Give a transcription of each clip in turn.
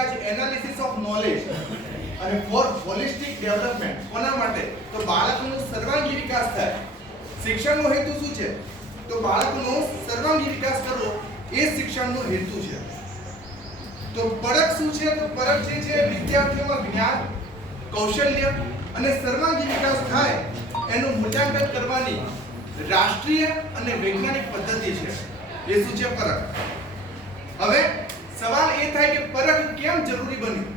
તરીકા છે analysis of knowledge અને four holistic development. કોના માટે? તો બાળકનો સર્વાંગી વિકાસ થાય. શિક્ષણનો હેતુ શું છે? તો બાળકનો સર્વાંગી વિકાસ કરવો એ શિક્ષણનો હેતુ છે. તો પરખ શું છે? તો પરખ જે છે વિદ્યાર્થીઓમાં જ્ઞાન, કૌશલ્ય અને સર્વાંગી વિકાસ થાય એનું મૂલ્યાંકન કરવાની રાષ્ટ્રીય અને વૈજ્ઞાનિક પદ્ધતિ છે. એ શું છે? પરખ. હવે સવાલ એ થાય કે પરખ કેમ જરૂરી બન્યું?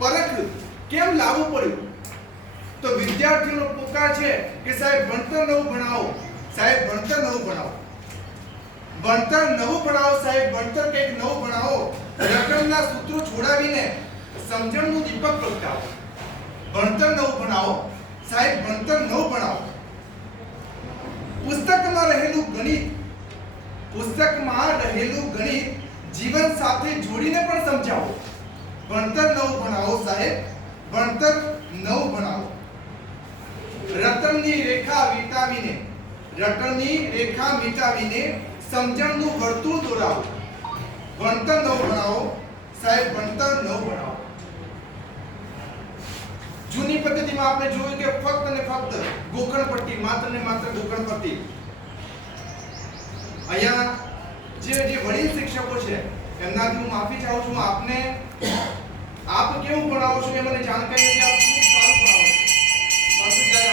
પરખ કેમ લાવવું પડ્યું? તો વિદ્યાર્થીઓનો પોકાર છે કે સાહેબ ભણતર નવું ભણાવો, સાહેબ ભણતર નવું ભણાવો, ભણતર નવું ભણાવો, સાહેબ ભણતર કંઈક નવું ભણાવો. રકમના સૂત્રો છોડાવીને સમજણનું દીપક પ્રગટાવો. ભણતર નવું ભણાવો, સાહેબ ભણતર નવું ભણાવો. પુસ્તકમાં રહેલું ગણિત જીવન સાથે જોડીને પણ સમજાવો. ભણતર નવું ભણાવો, સાહેબ ભણતર નવું ભણાવો. રતનની રેખા મિટાવીને સમજણનું વર્તુળ દોરાવો. ભણતર નવું ભણાવો, સાહેબ ભણતર નવું ભણાવો. જૂની પદ્ધતિમાં આપણે જોયું કે ફક્ત અને ફક્ત ગોખણપટ્ટી, માત્ર ને માત્ર ગોખણપટ્ટી. અહીંયા જે વડીલ શિક્ષકો છે એમનાથી હું માફી ચાહું છું. આપ કેવું ભણાવો છો એ મને જાણકારી નથી. આપ ખૂબ સારું ભણાવો છો.